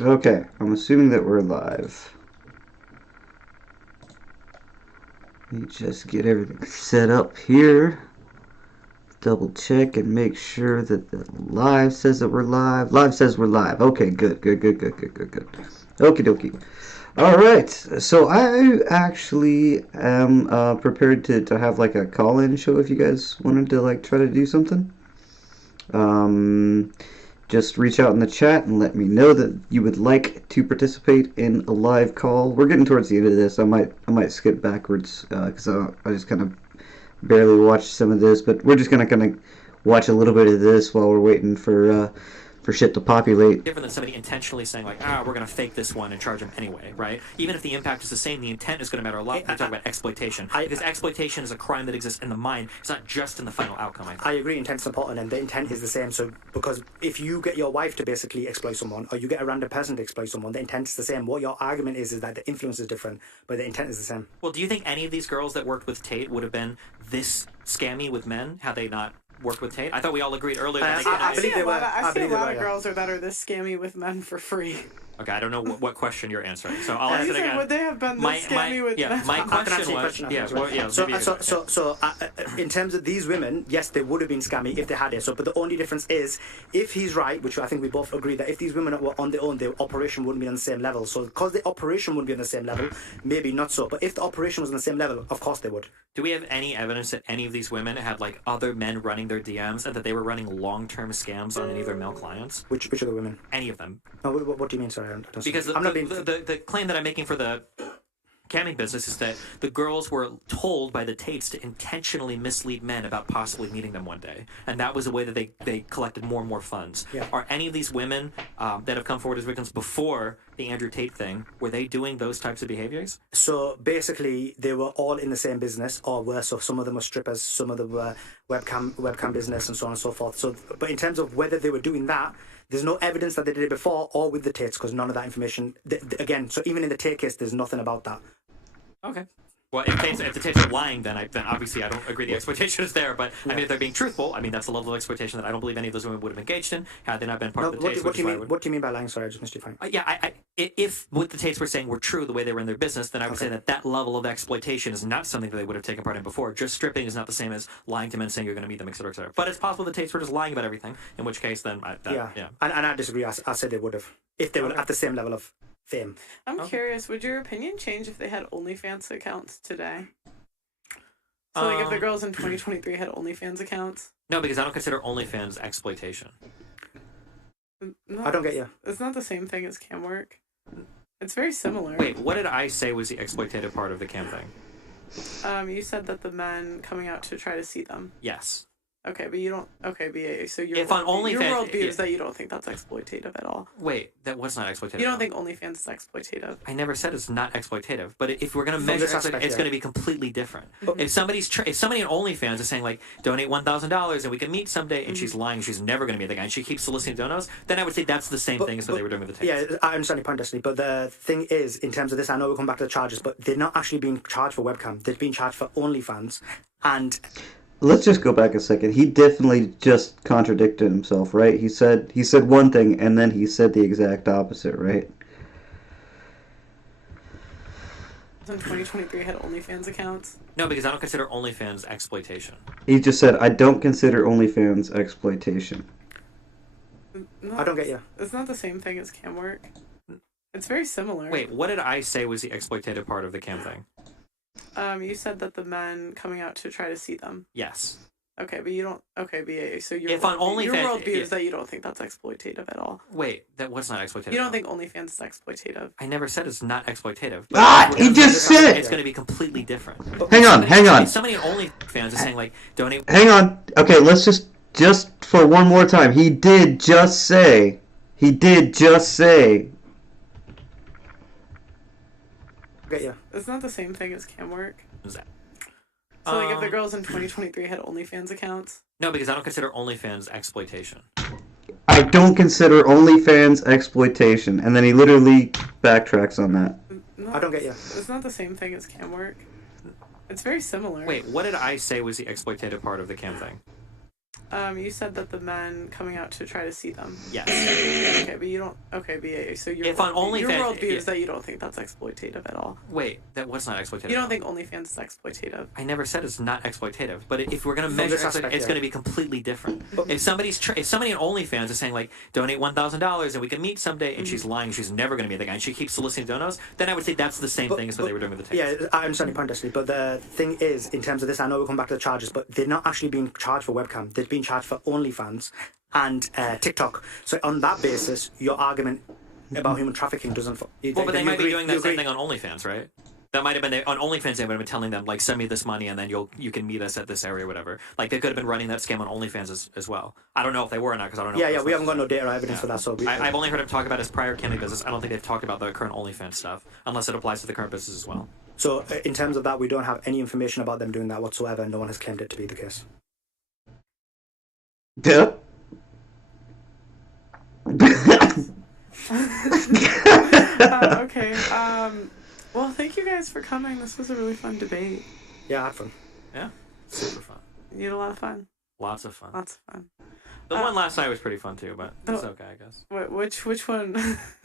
Okay, I'm assuming that we're live. Let me just get everything set up here. Double check and make sure that the live says that we're live. Live says we're live. Okay, good, good, good, good, good, good, good. Okie dokie. All right, so I actually am prepared to have like a call-in show if you guys wanted to like try to do something. Um, just reach out in the chat and let me know that you would like to participate in a live call. We're getting towards the end of this. I might skip backwards because I just kind of barely watched some of this, but we're just gonna kind of watch a little bit of this while we're waiting for shit to populate. Different than somebody intentionally saying like, we're going to fake this one and charge them anyway, right? Even if the impact is the same, the intent is going to matter a lot when we talk about exploitation. Because exploitation is a crime that exists in the mind. It's not just in the final outcome, I think. I agree, intent's important, and the intent is the same. So, because if you get your wife to basically exploit someone, or you get a random person to exploit someone, the intent is the same. What your argument is that the influence is different, but the intent is the same. Well, do you think any of these girls that worked with Tate would have been this scammy with men had they not worked with Tate? I thought we all agreed earlier that I believe they were. I see a lot of yeah. girls that are this scammy with men for free. Okay, I don't know what question you're answering, so I'll answer You it said, again. would they have been this scammy with men? My I can answer question your was, question. So, in terms of these women, yes, they would have been scammy if they had it. So, but the only difference is, if he's right, which I think we both agree that if these women were on their own, their operation wouldn't be on the same level. So, because the operation wouldn't be on the same level, maybe not so. But if the operation was on the same level, of course they would. Do we have any evidence that any of these women had like other men running their DMs and that they were running long-term scams on any of their male clients? Which of the women? Any of them? No, what do you mean? Sorry, I don't Because I'm not being. the claim that I'm making for the camming business is that the girls were told by the Tates to intentionally mislead men about possibly meeting them one day, and that was a way that they collected more and more funds. Yeah. Are any of these women that have come forward as victims before the Andrew Tate thing, were they doing those types of behaviors? So basically, they were all in the same business, or were. So some of them were strippers, some of them were webcam business, and so on and so forth. So, but in terms of whether they were doing that, there's no evidence that they did it before or with the Tates, because none of that information. Again, so even in the Tate case, there's nothing about that. Okay. Well, if the Tates are lying, then obviously I don't agree the exploitation is there. But I mean, if they're being truthful, I mean that's a level of exploitation that I don't believe any of those women would have engaged in had they not been part of the Tates. What do you mean by lying? Sorry, I just missed you. Fine. If what the Tates were saying were true, the way they were in their business, then I would say that level of exploitation is not something that they would have taken part in before. Just stripping is not the same as lying to men saying you're going to meet them, etc., etc. But it's possible the Tates were just lying about everything. In which case, then And I disagree. I said they would have if they were at the same level of fame. I'm curious, would your opinion change if they had OnlyFans accounts today? So, like, if the girls in 2023 had OnlyFans accounts? No, because I don't consider OnlyFans exploitation. No, I don't get you. It's not the same thing as cam work. It's very similar. Wait, what did I say was the exploitative part of the cam thing? You said that the men coming out to try to see them. Yes. Okay, but you don't. Okay, BA. So your If on OnlyFans, your worldview is that you don't think that's exploitative at all. Wait, that was not exploitative. You don't think OnlyFans is exploitative? I never said it's not exploitative, but if we're going to measure it, it's going to be completely different. If somebody in OnlyFans is saying like donate $1,000 and we can meet someday, and she's lying, she's never going to meet the guy, and she keeps soliciting donos, then I would say that's the same thing as what they were doing with the Tates. Yeah, I understand your point, Destiny. But the thing is, in terms of this, I know we'll come back to the charges, but they're not actually being charged for webcam. They're being charged for OnlyFans, and. Let's just go back a second. He definitely just contradicted himself, right? He said one thing and then he said the exact opposite, right? In 2023 had OnlyFans accounts? No, because I don't consider OnlyFans exploitation. He just said, I don't consider OnlyFans exploitation. No, I don't get you. It's not the same thing as cam work. It's very similar. Wait, what did I say was the exploitative part of the cam thing? You said that the men coming out to try to see them. Yes. Okay, but you don't. Okay, BA. So your If on OnlyFans, your worldview is that you don't think that's exploitative at all. Wait, that was not exploitative. You don't think OnlyFans is exploitative? I never said it's not exploitative. He just said it's going to be completely different. Hang on. Somebody in OnlyFans is saying like donate. Hang on. Okay, let's just for one more time. He did just say. Get you. It's not the same thing as cam work. Is that? So, like, if the girls in 2023 had OnlyFans accounts? No, because I don't consider OnlyFans exploitation. I don't consider OnlyFans exploitation. And then he literally backtracks on that. No, I don't get you. It's not the same thing as cam work. It's very similar. Wait, what did I say was the exploitative part of the cam thing? You said that the men coming out to try to see them. Yes. Okay, but you don't. Okay, but so your If on your OnlyFans- worldview is that you don't think that's exploitative at all. Wait, that was not exploitative. You don't think OnlyFans is exploitative? I never said it's not exploitative, but if we're gonna From measure, this aspect, it's yeah. gonna be completely different. If somebody on OnlyFans is saying like, donate $1,000 and we can meet someday, and she's lying, she's never gonna meet the guy, and she keeps soliciting donos, then I would say that's the same thing as what they were doing with the tapes. Yeah, I understand your point, Destiny. But the thing is, in terms of this, I know we'll come back to the charges, but they're not actually being charged for webcam. They're being charged for OnlyFans and TikTok. So on that basis, your argument about human trafficking doesn't. Well, but they might be doing that same thing on OnlyFans, right? That might have been on OnlyFans. They would have been telling them like, send me this money, and then you can meet us at this area, or whatever. Like they could have been running that scam on OnlyFans as well. I don't know if they were or not because I don't know. Yeah, we haven't got no data or evidence for that. So I've only heard him talk about his prior candidate business. I don't think they've talked about the current OnlyFans stuff, unless it applies to the current business as well. So in terms of that, we don't have any information about them doing that whatsoever, and no one has claimed it to be the case. Yeah. Okay. Well, thank you guys for coming. This was a really fun debate. Yeah, I had fun. Yeah, super fun. You had a lot of fun. Lots of fun. Lots of fun. The one last night was pretty fun too, but it's Oh. okay, I guess. Which one?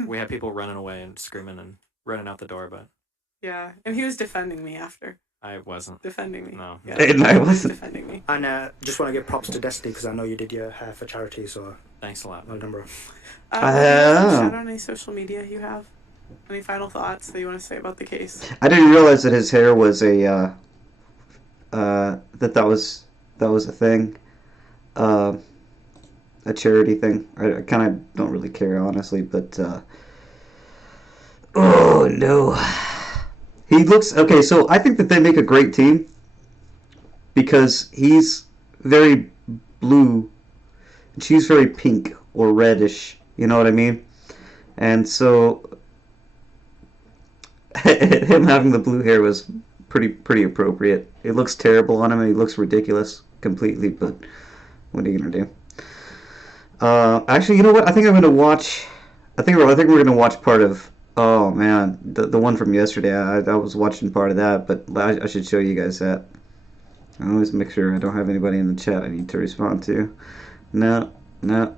We had people running away and screaming and running out the door, but Yeah, and he was defending me after. I wasn't. Defending me. No. Yeah. And I wasn't. Defending me. And just want to give props to Destiny because I know you did your hair for charity, so Thanks a lot. well done, bro. Shout out any social media you have. Any final thoughts that you want to say about the case? I didn't realize that his hair was a that was a thing, a charity thing. I kind of don't really care honestly, but oh no, he looks okay. So I think that they make a great team because he's very blue, and she's very pink or reddish. You know what I mean? And so him having the blue hair was pretty appropriate. It looks terrible on him and he looks ridiculous completely, but what are you gonna do? Actually, you know what? I think I'm gonna watch. I think we're gonna watch part of. Oh man, the one from yesterday. I was watching part of that, but I should show you guys that. I always make sure I don't have anybody in the chat I need to respond to. No,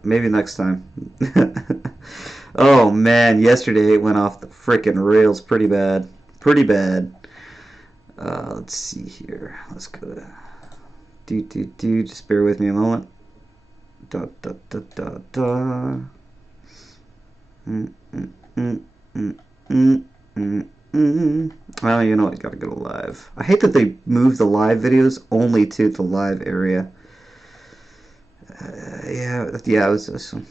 maybe next time. Oh man, yesterday it went off the frickin' rails pretty bad. Let's see here. Let's go to just bear with me a moment. Well, you know what, gotta go to live. I hate that they move the live videos only to the live area. Yeah, it was this one.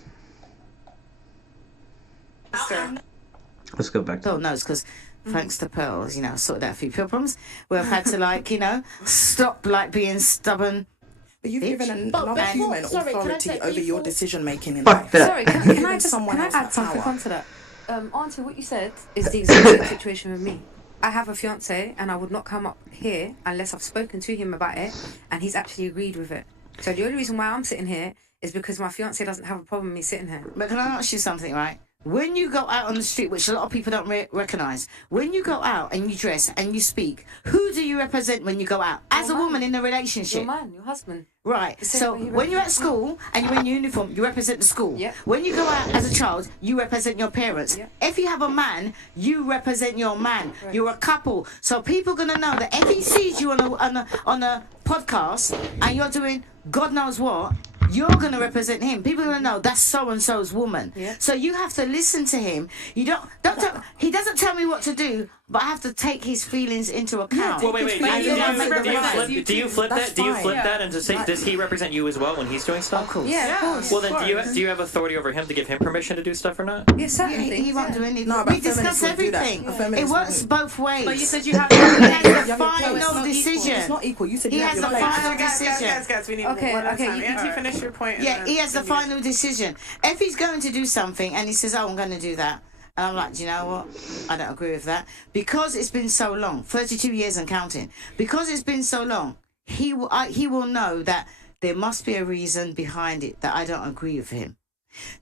Let's go back to Pearl knows because thanks to Pearl, sorted out a few problems. We've had to stop being stubborn. But you've given another But human sorry, can I authority say over your before- decision making in Fuck life. that. Sorry, can I just Someone can I else add that something power. onto that? Auntie, what you said is the exact same situation with me. I have a fiance, and I would not come up here unless I've spoken to him about it, and he's actually agreed with it. So the only reason why I'm sitting here is because my fiance doesn't have a problem with me sitting here. But can I ask you something, right? When you go out on the street, which a lot of people don't recognise, when you go out and you dress and you speak, who do you represent when you go out? As Your a woman man. in a relationship. Your man, your husband. Right. The same So way he when you're at represents school and you're in uniform, you represent the school. Yep. When you go out as a child, you represent your parents. Yep. If you have a man, you represent your man. Right. You're a couple. So people gonna know that if he sees you on a podcast and you're doing God knows what, you're gonna represent him. People are gonna know that's so and so's woman. Yeah. So you have to listen to him. You don't tell, he doesn't tell me what to do, but I have to take his feelings into account. Well, wait. And then I make the Do you right- flip, do you flip That's that? Do you fine. flip Yeah. that and to say, does he represent you as well when he's doing stuff? Of course. Yeah, of course. Well, then do you have authority over him to give him permission to do stuff or not? Yeah, certain Yeah, things. he won't yeah. do anything. No, but We discuss feminists won't do that. everything. A feminist It works won't. both ways. But you said you have. He has the No, it's final not decision. It's not equal. You said He you have has your the place. final decision. Guys, we need Okay, one at a okay, time. you- Auntie, finish your point. and Yeah, then he has the you- final decision. If he's going to do something and he says, "Oh, I'm going to do that," and I'm like, "Do you know what? I don't agree with that," because it's been so long, 32 years and counting. Because it's been so long, he will know that there must be a reason behind it that I don't agree with him.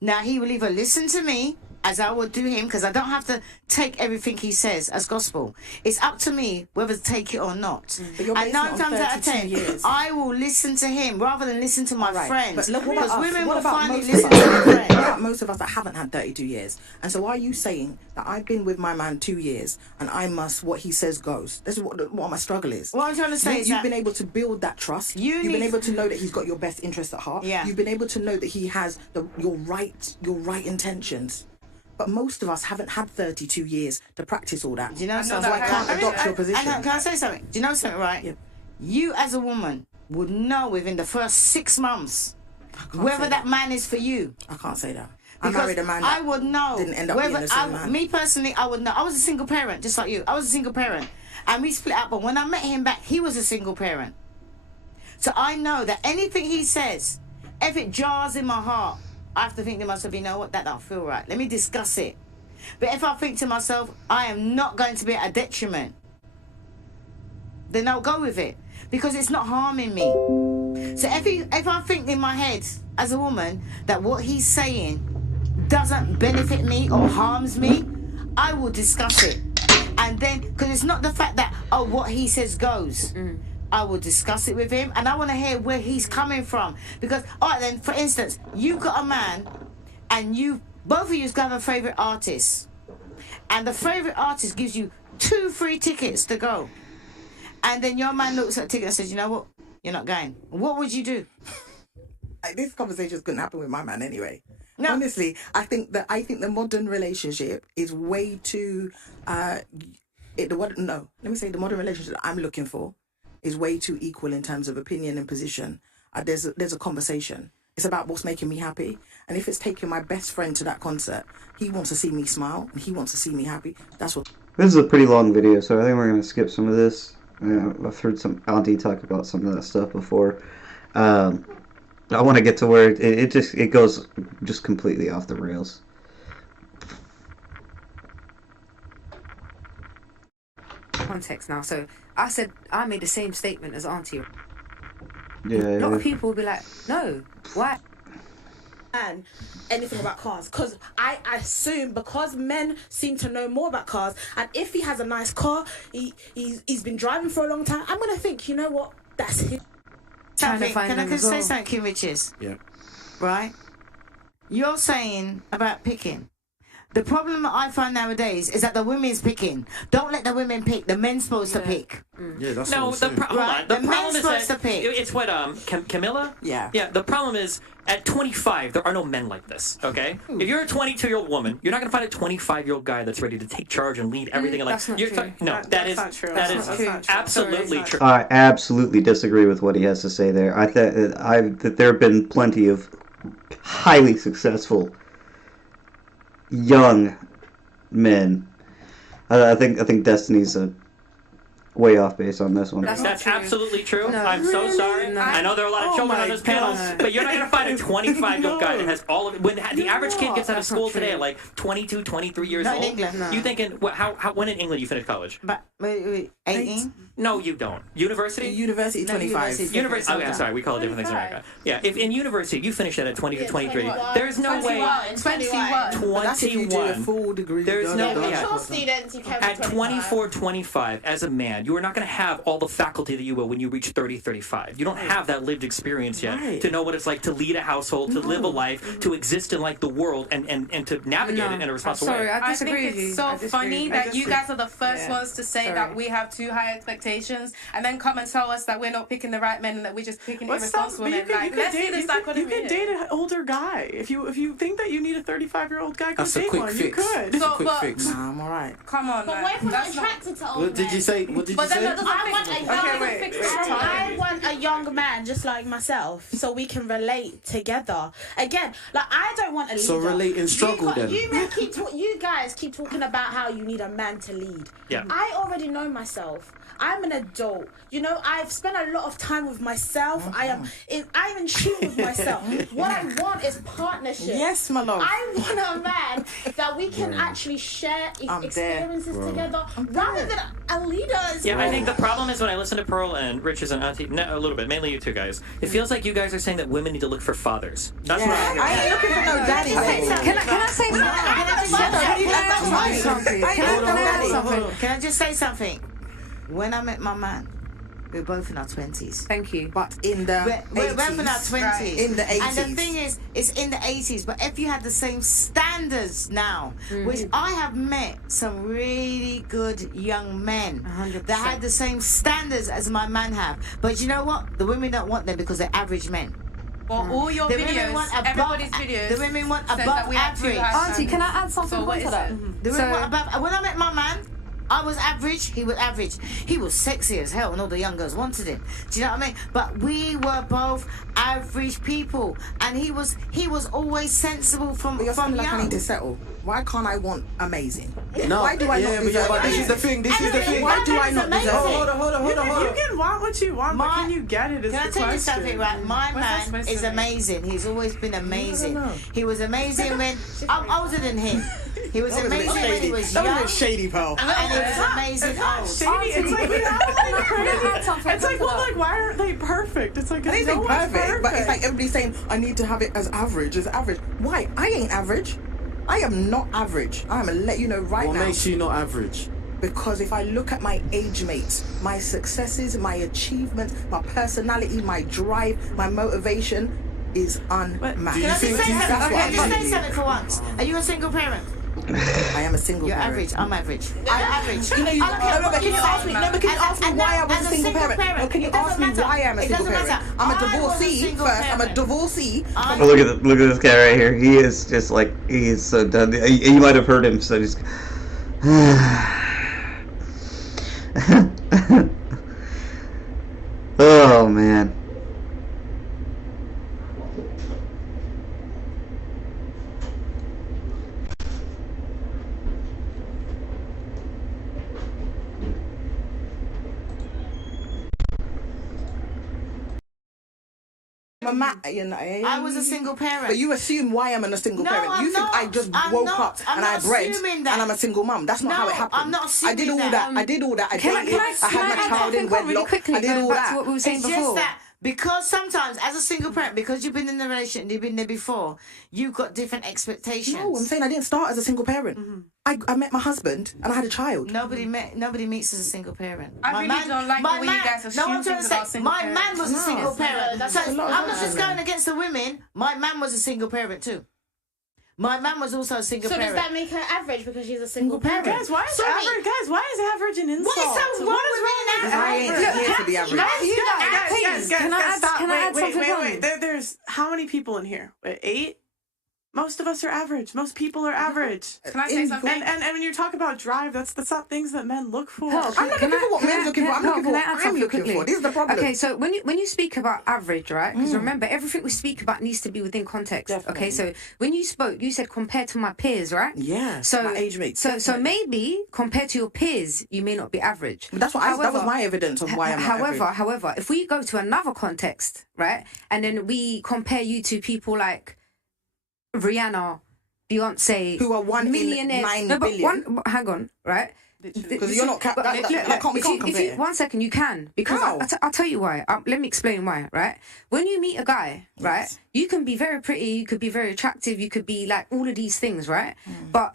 Now he will either listen to me as I would do him, because I don't have to take everything he says as gospel. It's up to me whether to take it or not. But you're And basing it 9 on times out of 32 10, years. I will listen to him rather than listen to my Right. friends. But look, what Because about us? women What will about finally most of listen to us? their What friends. about most of us that haven't had 32 years? And so are you saying that I've been with my man 2 years and I must, what he says goes? This is what my struggle is. What I'm trying to say is You've that been able to build that trust. You've been need- able to know that he's got your best interest at heart. Yeah. You've been able to know that he has your right intentions. But most of us haven't had 32 years to practice all that. Do you know so something? I can't adopt your position. Can I say something? Do you know something, right? Yeah. You as a woman would know within the first 6 months say whether that man is for you. I can't say that. I Because married a man I that would know didn't end up being the same man. Me personally, I would know. I was a single parent, just like you. I was a single parent, and we split up. But when I met him back, he was a single parent. So I know that anything he says, if it jars in my heart, I have to think to myself, you know what, that don't feel right. Let me discuss it. But if I think to myself, I am not going to be at a detriment, then I'll go with it because it's not harming me. So if I think in my head as a woman that what he's saying doesn't benefit me or harms me, I will discuss it. And then, because it's not the fact that, oh, what he says goes. I will discuss it with him, and I want to hear where he's coming from. Because, all right, then, for instance, you got a man, and both of you have a favourite artist. And the favourite artist gives you 2 free tickets to go. And then your man looks at the ticket and says, you know what? You're not going. What would you do? This conversation couldn't happen with my man anyway. No. Honestly, I think the modern relationship is way too. The modern relationship that I'm looking for is way too equal in terms of opinion and position. There's a conversation. It's about what's making me happy, and if it's taking my best friend to that concert, he wants to see me smile and he wants to see me happy. That's what. This is a pretty long video, so I think we're going to skip some of this. I've heard some Auntie talk about some of that stuff before. I want to get to where it goes just completely off the rails. Context now. So I made the same statement as Auntie. Yeah. A lot of people will be like, no, why? And anything about cars, because I assume because men seem to know more about cars, and if he has a nice car, he's been driving for a long time, I'm gonna think, you know what, that's him. Trying to find Can I them as say well. something, King Riches? Yeah. Right? You're saying about picking. The problem that I find nowadays is that the women's picking. Don't let the women pick. The men's supposed to pick. Yeah, that's No, what I'm saying. hold Right, on. The the problem man's is supposed that to pick. it's what Camilla. Yeah. Yeah. The problem is at 25 there are no men like this. Okay. If you're a 22-year-old woman, you're not gonna find a 25-year-old guy that's ready to take charge and lead everything. And that's not you're true. no, That's that is not true. that That's is not true. absolutely true. I absolutely disagree with what he has to say there. That there have been plenty of highly successful young men. I think Destiny's way off base on this one. That's true. absolutely true. No. I'm so sorry. No. I know there are a lot of children on my this panel, God. but you're not going to find a 25-year-old guy that has all of it. When the average kid gets out of That's not school today true. at like 22, 23 years Not in old, England, no. you thinking, how when in England you finish college? But wait, 18? No, you don't. University? University No, 25. university. University. Oh, yeah, sorry. We call it different things in America. Yeah, if in university you finish that at 20 to 23, there's no way. 21. But that's if you do a 21. full degree. There's no way. Mature students, you can be At 24, 25, as a man, you are not going to have all the faculty that you will when you reach 30, 35. You don't have that lived experience yet Right. to know what it's like to lead a household, to live a life, to exist in like the world, and to navigate it in a responsible Sorry, way. I I disagree think with you. it's so I disagree. funny that you guys are the first Yeah. ones to say Sorry. that we have too high expectations, and then come and tell us that we're not picking the right men and that we're just picking Let's stop. irresponsible But you men. could, Like, let's see this you dichotomy. could date an older guy. If you think that you need a 35-year-old guy, go That's a date quick one. fix. You could. It's a So, quick but- fix. Nah, I'm alright. Come on, But man. what if we're not That's not- attracted to old What did you men? say? What did you But then say? that doesn't I want fix a it. young, Okay, wait, wait, I want a young man just like myself, so we can relate together. Again, like I don't want a leader. So relate and struggle then. You guys keep talking about how you need a man to lead. Yeah. I already know myself. I'm an adult. You know, I've spent a lot of time with myself. I'm in tune with myself. What I want is partnership. Yes, my love. I want a man that we can actually share I'm experiences together, rather than a leader. Yeah, I think the problem is when I listen to Pearl and Riches and Auntie, a little bit, mainly you two guys, it feels like you guys are saying that women need to look for fathers. That's what I'm I ain't looking for no daddy. Can I say something? Can I just say something? When I met my man, we were both in our 20s. Thank you. But in the we're both in our 20s. Right. In the 80s. And the thing is, it's in the 80s. But if you had the same standards now, which I have met some really good young men 100%. that had the same standards as my man have. But you know what? The women don't want them because they're average men. Well, all your videos, everybody's videos. The women want says above that we have two average. Auntie, can I add something So what to is that? it? The women want above. When I met my man, I was average, he was average. He was sexy as hell and all the young girls wanted him. Do you know what I mean? But we were both average people. And he was always sensible from You're from like young. I need to settle. Why can't I want amazing? No. Why do I not deserve but this is amazing? the thing. This is the thing. Why do I not deserve it? Hold on. You can want what you want, but can you get it? Is Can I the tell you question. something, right? My What's that man supposed is to mean? amazing. He's always been amazing. He was amazing when I'm older than him. He was amazing when he was young. That was a bit shady, pal. And he was amazing old. Shady. It's like, you know, crazy. It's like, well, like, why aren't they perfect? It's like, I no ain't one's perfect, but it's like everybody's saying I need to have it as average. Why? I ain't average. I am not average. I'm gonna let you know right What now. makes you not average? Because if I look at my age mates, my successes, my achievements, my personality, my drive, my motivation is unmatched. Do you Can I just think say that's something? what Can I just say happened? something for once? Are you a single parent? I am a single You're parent. average. I'm average. I'm average. Can you ask me why I was a single parent? No, can you ask me why I'm a single parent? I'm a divorcee first. I'm a divorcee. Oh, look at this guy right here. He is just like, he is so done. You might have heard him, so just. Oh man. I was a single parent. But you assume why I'm a single No, parent. I'm You think not. I just I'm woke not. up I'm and I not bred assuming and that. I'm a single mum. That's not No, how it happened. I'm not I did assuming all that. that. I did all that. I Can I dated. I had my child in really wedlock. quickly I did go all back to that. what we were saying It's before? just that because sometimes, as a single parent, because you've been in a relationship, you've been there before, you've got different expectations. No, I'm saying I didn't start as a single parent. I met my husband and I had a child. Nobody meets as a single parent. I really don't like the way you guys assume I'm trying to things about say, single my parents. man was a single parent. that's So a I'm lot not of just going against the women. My man was a single parent too. My man was also a single So parent. does that make her average because she's a single parent? Guys, why is average an insult? What is so wrong with being I ain't here to be average. Guys, Can I add something on? Wait. There's how many people in here? 8? Most of us are average. Most people are average. Can I say something? And when you talk about drive, that's not things that men look for. Hell, I'm not looking for what men's looking for. I'm looking for what I'm looking for. This is the problem. Okay, so when you speak about average, right? Because remember, everything we speak about needs to be within context. Definitely. Okay, so when you spoke, you said compared to my peers, right? Yeah, So my age mates. So maybe compared to your peers, you may not be average. But that's what that was my evidence of why I'm not average. However, if we go to another context, right, and then we compare you to people like Rihanna, Beyonce, Who are one in millionaires. 9 no, but billion. hang on, right? Because you're not. But We can't compare. 1 second, you can. Because How? I'll tell you why. Let me explain why, right? When you meet a guy, right, you can be very pretty, you could be very attractive, you could be like all of these things, right? But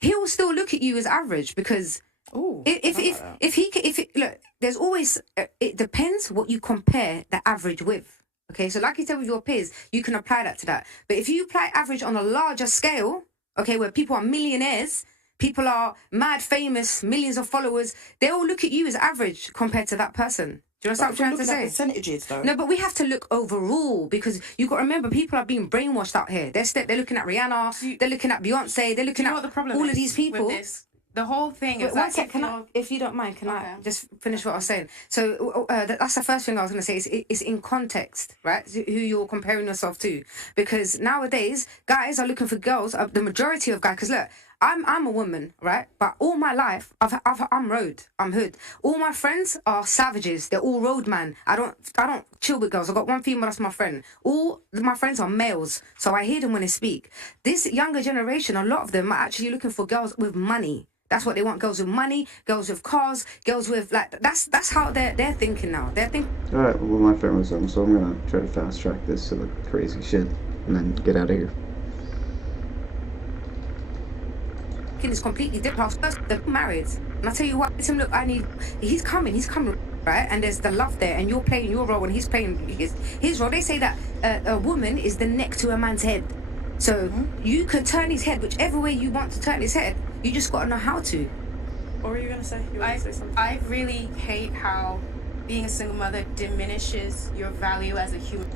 he'll still look at you as average because Ooh, look, there's always, it depends what you compare the average with. Okay, so like you said with your peers, you can apply that to that. But if you apply average on a larger scale, okay, where people are millionaires, people are mad famous, millions of followers, they all look at you as average compared to that person. Do you understand what I'm trying to say? Percentages, though. No, but we have to look overall because you got to remember people are being brainwashed out here. They're looking at Rihanna, they're looking at Beyonce, they're looking Do you know at what the problem all is of these people. with this? The whole thing Wait, is one that sec, if you don't mind, can I Okay. just finish what I was saying? So that's the first thing I was going to say. It's in context, right? Who you're comparing yourself to, because nowadays guys are looking for girls. The majority of guys, because look, I'm a woman, right? But all my life, I'm hood. All my friends are savages. They're all roadman. I don't chill with girls. I got one female that's my friend. All my friends are males, so I hear them when they speak. This younger generation, a lot of them are actually looking for girls with money. That's what they want. Girls with money, girls with cars, girls with like. That's how they're thinking now. They're thinking. All right. Well, my friend was on, so I'm gonna try to fast track this to the crazy shit and then get out of here. is completely different. They're married. And I tell you what, I tell him, look, he's coming, right? And there's the love there, and you're playing your role, and he's playing his role. They say that a woman is the neck to a man's head. So you can turn his head whichever way you want to turn his head. You just got to know how to. What were you going to say? You want to say something? I really hate how being a single mother diminishes your value as a human.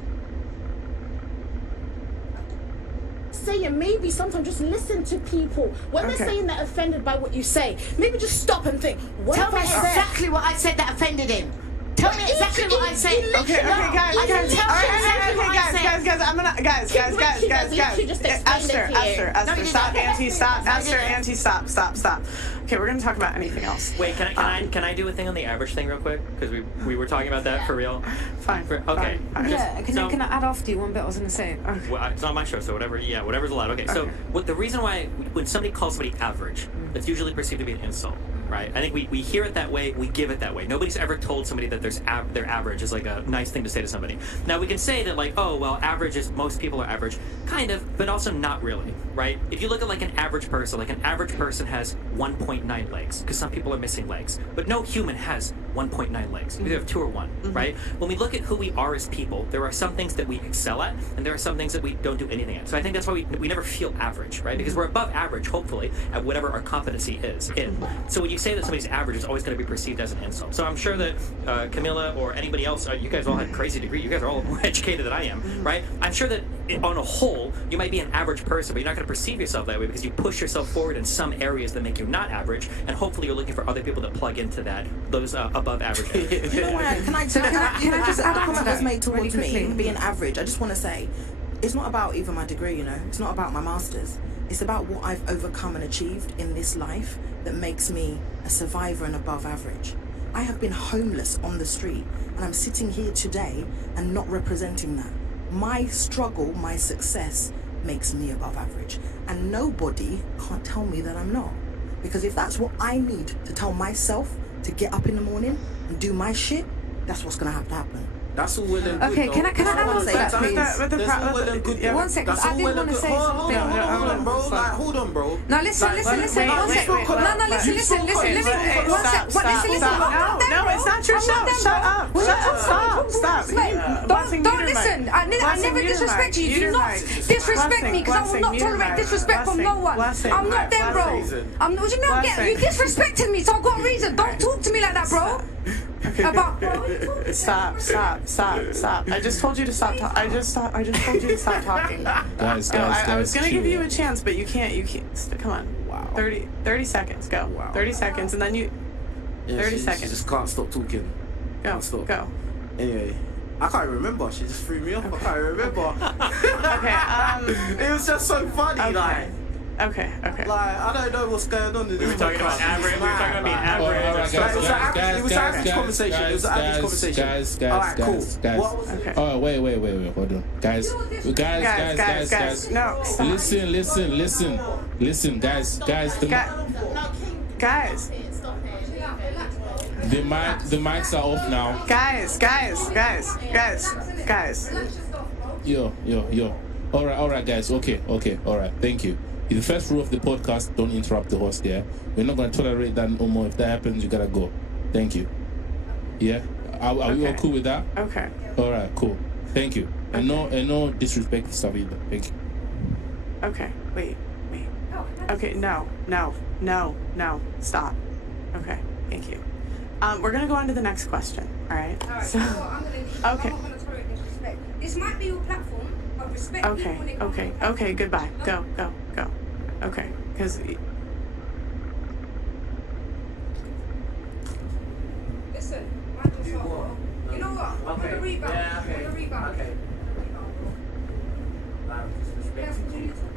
Saying maybe sometimes just listen to people when they're saying they're offended by what you say. Maybe just stop and think. Tell me exactly what I said that offended him. Tell me exactly what I said. Okay, guys. I'm gonna, guys. Esther, stop. Okay, we're gonna talk about anything else. Wait, can I do a thing on the average thing real quick? Because we were talking about that for real. Fine. Okay. Yeah. Can I add after you one bit I was gonna say? Okay. Well, it's not my show, so whatever's allowed. Okay. So the reason why when somebody calls somebody average, it's usually perceived to be an insult. Right, I think we hear it that way, we give it that way. Nobody's ever told somebody that they're average is like a nice thing to say to somebody. Now we can say that like, oh well, average is most people are average, kind of, but also not really, right? If you look at like an average person has 1.9 legs because some people are missing legs, but no human has 1.9 legs. You either have 2 or 1, right? When we look at who we are as people, there are some things that we excel at, and there are some things that we don't do anything at. So I think that's why we never feel average, right? Because we're above average, hopefully, at whatever our competency is in. So when you say that somebody's average, it's always going to be perceived as an insult. So I'm sure that Camilla or anybody else, you guys all had crazy degree. You guys are all more educated than I am, right? I'm sure that on a whole, you might be an average person, but you're not going to perceive yourself that way because you push yourself forward in some areas that make you not average, and hopefully you're looking for other people to plug into those above average areas. You know what? Can I just add a comment that's made towards me being average? I just want to say, it's not about even my degree, you know. It's not about my master's. It's about what I've overcome and achieved in this life that makes me a survivor and above average. I have been homeless on the street, and I'm sitting here today and not representing that. My struggle, my success makes me above average, and nobody can't tell me that I'm not. Because if that's what I need to tell myself to get up in the morning and do my shit, that's what's gonna have to happen. That's all well and good. Okay, can I add on to that, please? One second, I did want to say something. Hold on, bro. Hold on, bro. No, listen. One second. Listen. One sec. No, it's not your show. Stop. Don't listen. I never disrespect you. Do not disrespect me because I will not tolerate disrespect from no one. I'm not them, bro. You disrespected me, so I've got a reason. Don't talk to me like that, bro. Stop. I just told you to stop talking. I just told you to stop talking. Guys, I was gonna give you a chance, but you can't. Come on. Wow. 30 seconds. Go. Wow. 30 seconds, and then you. 30 seconds. She just can't stop talking. Go. Anyway. I can't remember. She just threw me off. I can't remember. Okay. It was just so funny, like. Okay. Like, I don't know what's going on in this. We were talking about average. We were talking about being average. It was an average conversation. It was an average conversation. Guys. Alright, cool. Okay. Oh, wait. Hold on. Guys. No, stop. Listen, guys. Guys. The mics are off now. Guys. Yo. All right, guys. Okay. All right. Thank you. The first rule of the podcast: don't interrupt the host. Yeah, we're not going to tolerate that no more. If that happens, you gotta go. Thank you. Yeah, are we all cool with that? Okay. All right, cool. Thank you. And no disrespect stuff either. Thank you. Okay. Wait. Okay. No. Stop. Okay. Thank you. We're gonna go on to the next question. All right. So, I'm not gonna tolerate disrespect. This might be your platform, but respect. Okay. Goodbye. Go. Okay. Because. Listen. You know what? I'm gonna rebound. Okay.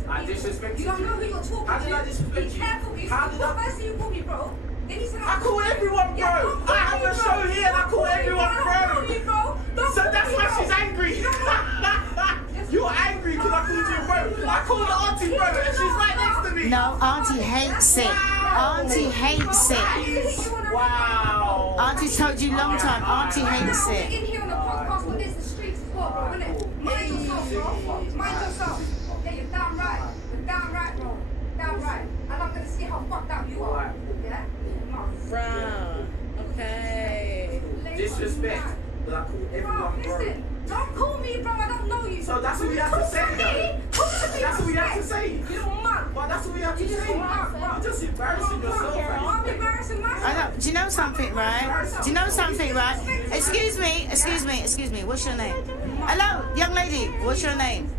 I disrespect you. You don't know who you're talking to. How did I disrespect you? Be careful. First thing you call me, bro. I call everyone bro. I have a show here and I call everyone bro. So that's why she's angry. You're angry because I called you bro. I called the auntie bro and she's right next to me. No, auntie hates it. Auntie hates it. Wow. Auntie's told you long time. Auntie hates it. In here on the podcast, but there's the streets as well, bro, innit? Mind yourself, bro. Mind yourself. Yeah, you're damn right. Bro. Damn right. And I'm gonna see how disrespect, but I call everyone bro. Listen, don't call me bro, I don't know you. So that's what we have to say. That's what we have to say. You're mad. But that's what we have to say. You're just embarrassing yourself. I'm embarrassing myself. I know. Do you know something, right? Do you know something, right? Excuse me. What's your name? Hello, young lady. What's your name?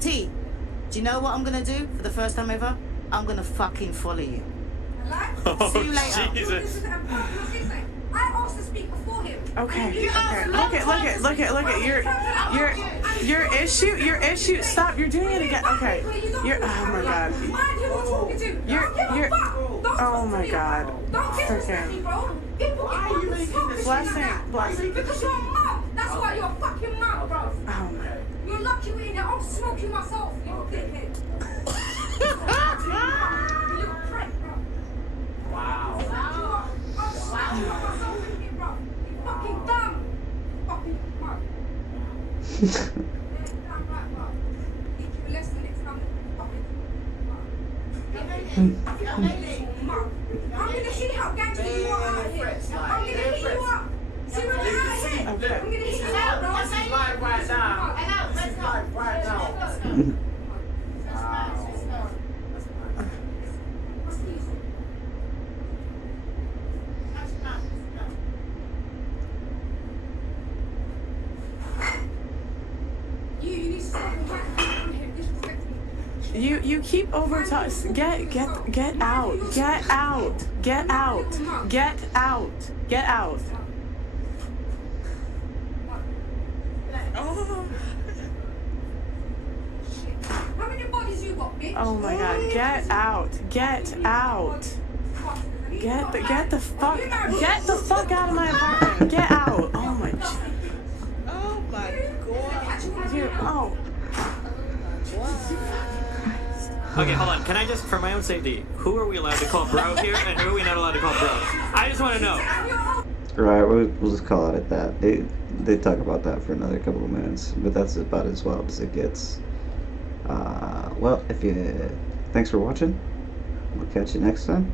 T. Do you know what I'm gonna do for the first time ever? I'm gonna fucking follow you. Oh, See you later. Jesus. I asked to speak before him. Okay. Look at your issue. Stop. You're doing it again. Okay. Oh my god. Oh my god. Okay. Blessing. Because you're a mum. That's why you're a fucking mum, bro. Oh my. You're lucky we're in there. I'm smoking myself. You dickhead. You little prick, bro. Wow. I'm smoking myself in here, bro. You fucking dumb. Fucking mum. Damn right, bro. Teach you a lesson next time. Fucking mum. I'm gonna see how gangster you are out here. I'm gonna hit you up. See when you're out here. I'm gonna hit you up, bro. This is live right now. This is live right now. You need to stop and here disrespecting me. You keep over talking. Get out. How many bodies you got, bitch? Oh my god. Get out. Get the fuck out of my apartment. Get out. Oh my. Oh my god. Okay, hold on. Can I just, for my own safety, who are we allowed to call bro here, and who are we not allowed to call bro? I just want to know. Right, we'll just call it at that. They talk about that for another couple of minutes, but that's about as wild as it gets. Well, thanks for watching. We'll catch you next time.